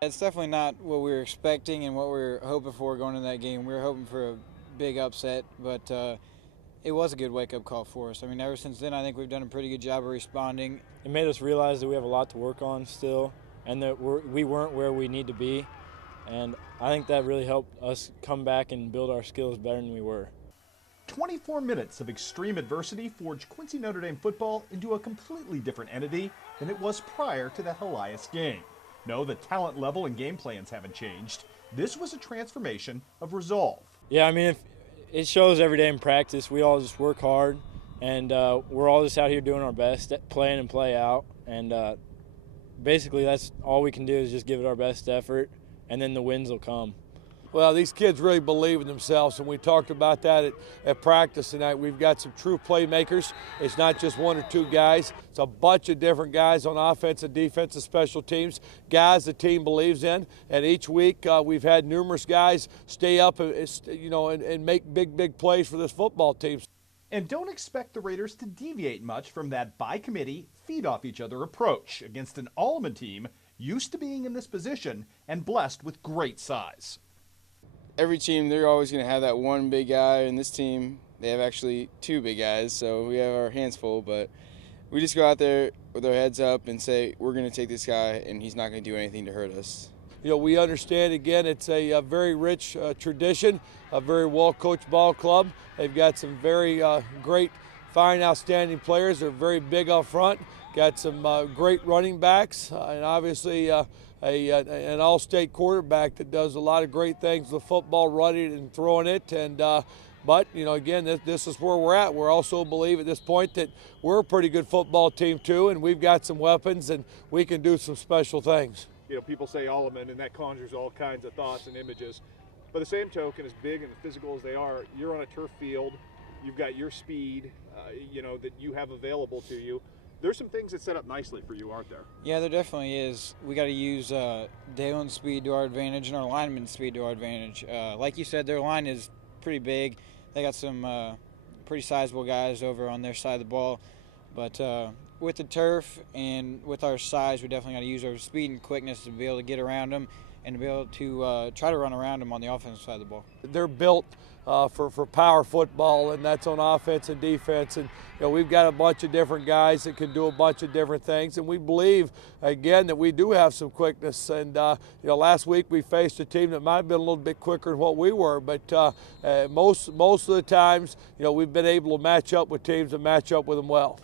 It's definitely not what we were expecting and what we were hoping for going into that game. We were hoping for a big upset, but it was a good wake-up call for us. I mean, ever since then, I think we've done a pretty good job of responding. It made us realize that we have a lot to work on still, and that we weren't where we need to be. And I think that really helped us come back and build our skills better than we were. 24 minutes of extreme adversity forged Quincy Notre Dame football into a completely different entity than it was prior to the Helias game. No, the talent level and game plans haven't changed. This was a transformation of resolve. Yeah, I mean, it shows every day in practice. We all just work hard, and we're all just out here doing our best, playing and play out. And basically that's all we can do is just give it our best effort, and then the wins will come. Well, these kids really believe in themselves, and we talked about that at practice tonight. We've got some true playmakers. It's not just one or two guys. It's a bunch of different guys on offense and defense and special teams, guys the team believes in. And each week we've had numerous guys stay up and make big plays for this football team. And don't expect the Raiders to deviate much from that by-committee, feed-off-each-other approach against an Allman team used to being in this position and blessed with great size. Every team, they're always going to have that one big guy, and this team, they have actually two big guys, so we have our hands full, but we just go out there with our heads up and say, we're going to take this guy, and he's not going to do anything to hurt us. You know, we understand, again, it's a very rich tradition, a very well-coached ball club. They've got some very great, fine, outstanding players. They're very big up front, got some great running backs, and obviously an all-state quarterback that does a lot of great things with football, running and throwing it. And but, you know, again, this is where we're at. We also believe at this point that we're a pretty good football team, too, and we've got some weapons, and we can do some special things. You know, people say Alleman, and that conjures all kinds of thoughts and images. By the same token, as big and as physical as they are, you're on a turf field. You've got your speed, that you have available to you. There's some things that set up nicely for you, aren't there? Yeah, there definitely is. We got to use Dalen's speed to our advantage and our linemen's speed to our advantage. Like you said, their line is pretty big. They got some pretty sizable guys over on their side of the ball. But with the turf and with our size, we definitely got to use our speed and quickness to be able to get around them and to be able to try to run around them on the offensive side of the ball. They're built for power football, and that's on offense and defense. And we've got a bunch of different guys that can do a bunch of different things. And we believe, again, that we do have some quickness. And last week we faced a team that might have been a little bit quicker than what we were. But most of the times, we've been able to match up with teams and match up with them well.